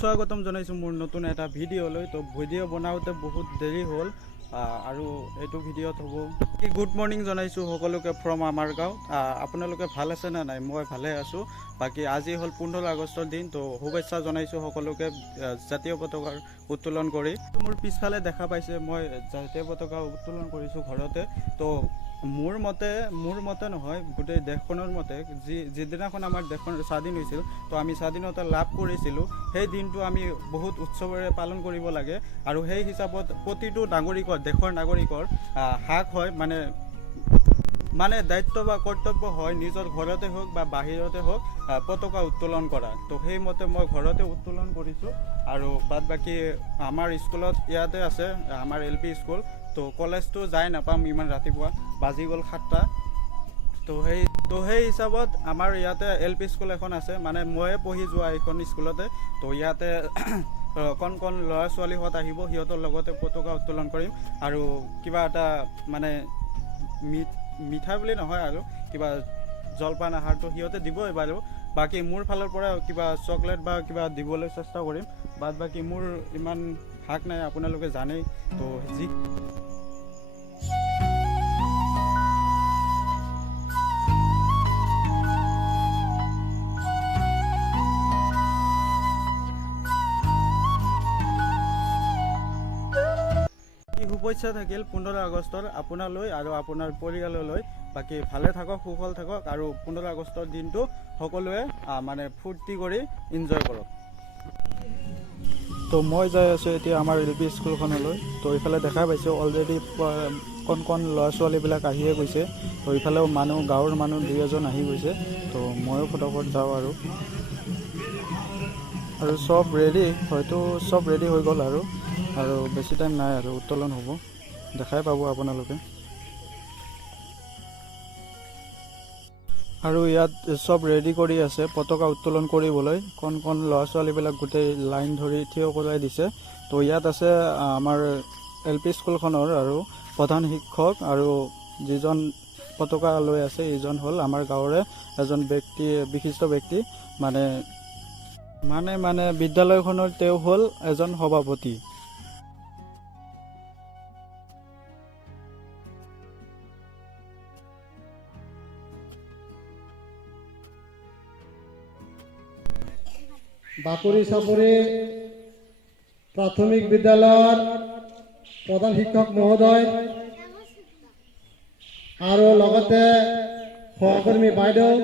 স্বাগতম জনাইছো মোৰ নতুন এটা ভিডিঅ'লৈ। তো ভিডিঅ' বনাওঁতে বহুত দেৰি হ'ল আৰু এইটো ভিডিঅ'ত হ'ব গুড মৰ্নিং জনাইছোঁ সকলোকে ফ্ৰম আমাৰ গাঁও। আপোনালোকে ভাল আছে নে নাই? মই ভালে আছোঁ। বাকী আজি হ'ল 15 আগষ্টৰ দিন, তো শুভেচ্ছা জনাইছোঁ সকলোকে জাতীয় পতাকাৰ উত্তোলন কৰি। মোৰ পিছফালে দেখা পাইছে মই জাতীয় পতাকা উত্তোলন কৰিছোঁ ঘৰতে। তো মোৰ মতে নহয়, গোটেই দেশখনৰ মতে যিদিনাখন আমাৰ দেশখন স্বাধীন হৈছিল, তো আমি স্বাধীনতা লাভ কৰিছিলোঁ, সেই দিনটো আমি বহুত উৎসৱেৰে পালন কৰিব লাগে। আৰু সেই হিচাপত প্ৰতিটো নাগৰিকৰ, দেশৰ নাগৰিকৰ হাক হয়, মানে দায়িত্ব বা কৰ্তব্য হয় নিজৰ ঘৰতে হওক বা বাহিৰতে হওক পতাকা উত্তোলন কৰা। তো সেইমতে মই ঘৰতে উত্তোলন কৰিছোঁ। আৰু বাদ বাকী আমাৰ স্কুলত ইয়াতে আছে, আমাৰ LP স্কুল। তো কলেজটো যাই নাপাম ইমান ৰাতিপুৱা, বাজি গ'ল 7টা। তো সেই হিচাপত আমাৰ ইয়াতে LP স্কুল এখন আছে, মানে ময়ে পঢ়ি যোৱা এইখন স্কুলতে। তো ইয়াতে কণ ল'ৰা ছোৱালীহঁত আহিব, সিহঁতৰ লগতে পতাকা উত্তোলন কৰিম। আৰু কিবা এটা মানে মিঠাই বুলি নহয় আৰু কিবা জলপান আহাৰটো সিহঁতে দিবই বাৰু। বাকী মোৰ ফালৰ পৰা কিবা চকলেট বা কিবা দিবলৈ চেষ্টা কৰিম। বাদ বাকী মোৰ ইমান হাক নাই, আপোনালোকে জানেই। তো শুভেচ্ছা থাকিল 15 আগষ্টৰ আপোনালৈ আৰু আপোনাৰ পৰিয়াললৈ। বাকী ভালে থাকক, সুফল থাকক, আৰু 15 আগষ্টৰ দিনটো সকলোৱে মানে ফূৰ্তি কৰি এনজয় কৰক। তো মই যাই আছোঁ এতিয়া আমাৰ LP স্কুলখনলৈ। তো এইফালে দেখা পাইছোঁ অলৰেডি কণ ল'ৰা ছোৱালীবিলাক আহিয়ে গৈছে। তো এইফালেও গাঁৱৰ মানুহ 2-এজন আহি গৈছে। তো ময়ো ফটাফট যাওঁ আৰু চব ৰেডি, হয়তো চব ৰেডি হৈ গ'ল আৰু বেছি টাইম নাই আৰু উত্তোলন হ'ব, দেখাই পাব আপোনালোকে। আৰু ইয়াত চব ৰেডি কৰি আছে পতাকা উত্তোলন কৰিবলৈ। কণ ল'ৰা ছোৱালীবিলাক গোটেই লাইন ধৰি থিয় কৰাই দিছে। তো ইয়াত আছে আমাৰ LP স্কুলখনৰ আৰু প্ৰধান শিক্ষক, আৰু যিজন পতাকা লৈ আছে এইজন হ'ল আমাৰ গাঁৱৰে এজন বিশিষ্ট ব্যক্তি, মানে বিদ্যালয়খনৰ তেওঁ হ'ল এজন সভাপতি। বাপুৰি চাপৰি প্ৰাথমিক বিদ্যালয়ৰ প্ৰধান শিক্ষক মহোদয় আৰু লগতে সহকৰ্মী বাইদেউ,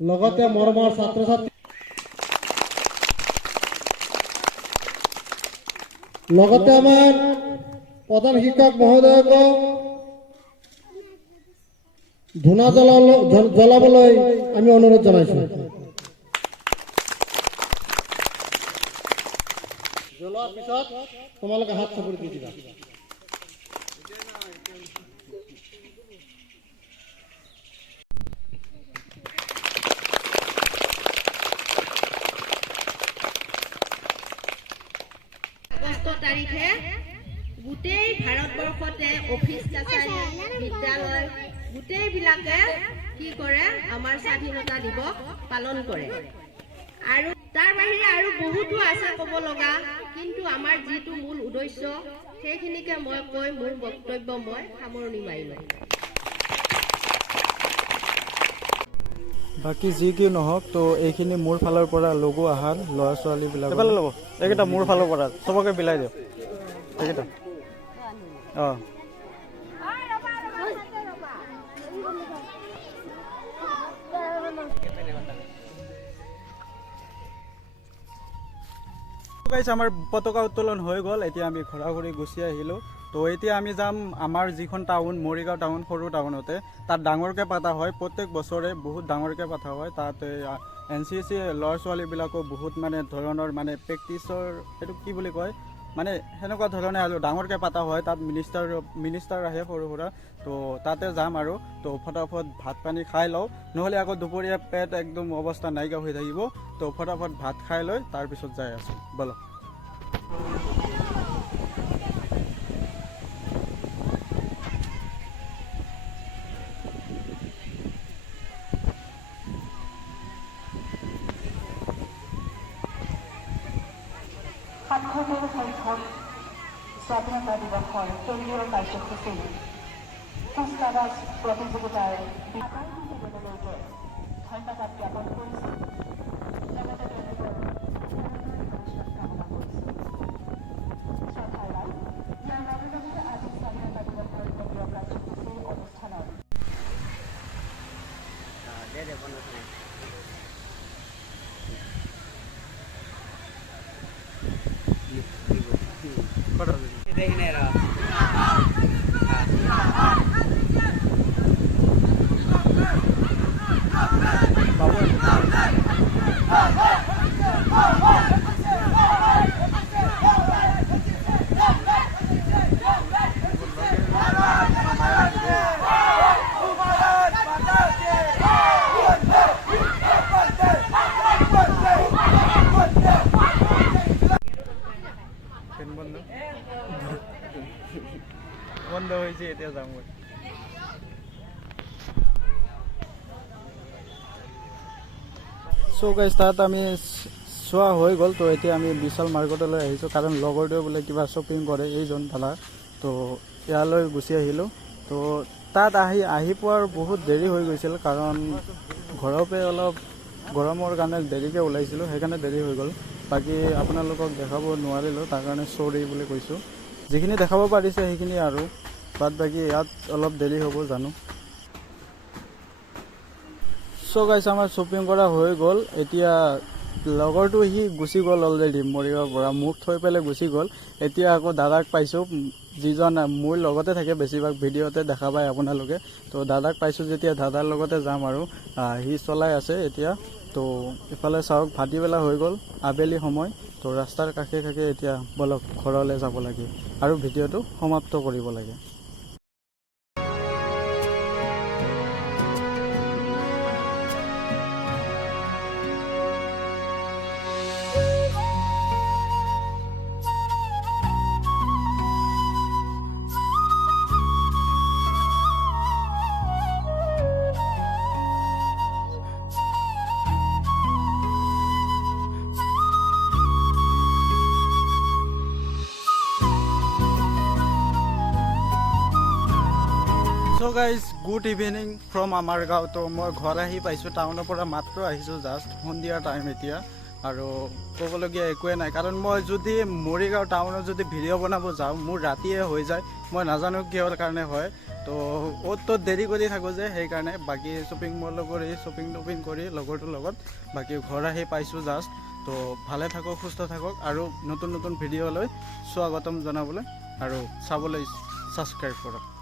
লগতে মৰমৰ ছাত্ৰ ছাত্ৰী, লগতে আমাৰ প্ৰধান শিক্ষক মহোদয়কো ধূনা জ্বলাবলৈ আমি অনুৰোধ জনাইছোঁ। জ্বলোৱাৰ পিছত তোমালোকে হাত চাপৰি দি দিবা। আগষ্ট তাৰিখে গোটেই ভাৰতবৰ্ষতে অফিচ কাছাৰী, বিদ্যালয় গোটেইবিলাকে কি কৰে, আমাৰ স্বাধীনতা দিৱস পালন কৰে। আৰু তাৰ বাহিৰে আৰু বহুতো আছে ক'ব লগা, কিন্তু আমাৰ যিটো মূল উদ্দেশ্য সেইখিনিকে মই কৈ মোৰ বক্তব্য মই সামৰণি মাৰিলোঁ। বাকী যি কি নহওক, তো এইখিনি মোৰ ফালৰ পৰা লঘু আহাৰ ল'ৰা ছোৱালীবিলাক ল'ব। এইকেইটা মোৰ ফালৰ পৰা চবকে বিলাই দিয়ক এইকেইটা। অঁ আমাৰ পতাকা উত্তোলন হৈ গ'ল। এতিয়া আমি ঘূৰা গুচি আহিলোঁ। তো এতিয়া আমি যাম আমাৰ যিখন টাউন, মৰিগাঁও টাউন, সৰু টাউনতে। তাত ডাঙৰকৈ পতা হয়, প্ৰত্যেক বছৰে বহুত ডাঙৰকৈ পতা হয়। তাত NCC ল'ৰা ছোৱালীবিলাকো বহুত ধৰণৰ প্ৰেক্টিছৰ, সেইটো কি বুলি কয়, সেনেকুৱা ধৰণে আৰু ডাঙৰকৈ পতা হয়। তাত মিনিষ্টাৰ আহে সৰু সুৰা। তো তাতে যাম আৰু তো ফটাফট ভাত পানী খাই লওঁ, নহ'লে আকৌ দুপৰীয়া পেট একদম অৱস্থা নাইকিয়া হৈ থাকিব। তো ফটাফট ভাত খাই লৈ তাৰপিছত যাই আছোঁ, ব'লক। ৭৭ সংখ্যক স্বাধীনতা দিৱসৰ কেন্দ্ৰীয় কাৰ্যসূচী কুচকাৱাজ প্ৰতিযোগিতাৰ দিবলৈকে ধন্যবাদ জ্ঞাপন কৰিছোঁ। লগতে তেওঁলোকৰ কামনা কৰিছোঁ। শ্ৰদ্ধাৰ ৰাইজ, ইয়াৰ লগে লগে আজি স্বাধীনতা দিৱসৰ কেন্দ্ৰীয় কাৰ্যসূচীৰ অনুষ্ঠানৰ বন্ধ হয়েছে, এতিয়া যাম মই। গাইজ তাত আমি চোৱা হৈ গ'ল। তো এতিয়া আমি বিশাল মাৰ্কেটলৈ আহিছোঁ, কাৰণ লগৰটোৱে বোলে কিবা শ্বপিং কৰে এইজন দাদা। তো ইয়ালৈ গুচি আহিলোঁ। তো তাত আহি পোৱাৰ বহুত দেৰি হৈ গৈছিল, কাৰণ ঘৰৰ পৰা অলপ গৰমৰ কাৰণে দেৰিকৈ ওলাইছিলোঁ, সেইকাৰণে দেৰি হৈ গ'ল। বাকী আপোনালোকক দেখাব নোৱাৰিলোঁ, তাৰ কাৰণে চৰি বুলি কৈছোঁ। যিখিনি দেখাব পাৰিছে সেইখিনি, আৰু বাদ বাকী ইয়াত অলপ দেৰি হ'ব জানো। গাইছ আমাৰ শ্বপিং কৰা হৈ গ'ল। এতিয়া লগৰটো সি গুচি গ'ল অলৰেডি মৰিগাঁৱৰ পৰা, মোক থৈ পেলাই গুচি গ'ল। এতিয়া আকৌ দাদাক পাইছোঁ, যিজন মোৰ লগতে থাকে, বেছিভাগ ভিডিঅ'তে দেখা পায় আপোনালোকে। তো দাদাক পাইছোঁ যেতিয়া দাদাৰ লগতে যাম আৰু। সি চলাই আছে এতিয়া। তো ইফালে চাওক ভাটিবেলা হৈ গ'ল, আবেলি সময়। তো ৰাস্তাৰ কাষে কাষে এতিয়া বলক ঘৰলৈ যাব লাগে আৰু ভিডিঅ'টো সমাপ্ত কৰিব লাগে। গাইজ গুড ইভিনিং ফ্ৰম আমাৰ গাঁও। তো মই ঘৰ আহি পাইছোঁ, টাউনৰ পৰা মাত্ৰ আহিছোঁ, জাষ্ট সন্ধিয়া টাইম এতিয়া। আৰু ক'বলগীয়া একোৱে নাই, কাৰণ মই যদি মৰিগাঁও টাউনত যদি ভিডিঅ' বনাব যাওঁ, মোৰ ৰাতিয়ে হৈ যায়। মই নাজানো কিহৰ কাৰণে হয়। তো অ'ত দেৰি কৰি থাকোঁ যে, সেইকাৰণে। বাকী শ্বপিং মল কৰি শ্বপিং কৰি লগৰটোৰ লগত বাকী ঘৰ আহি পাইছোঁ জাষ্ট। তো ভালে থাকক, সুস্থ থাকক, আৰু নতুন নতুন ভিডিঅ'লৈ স্বাগতম জনাবলৈ আৰু চাবলৈ ছাবস্ক্ৰাইব কৰক।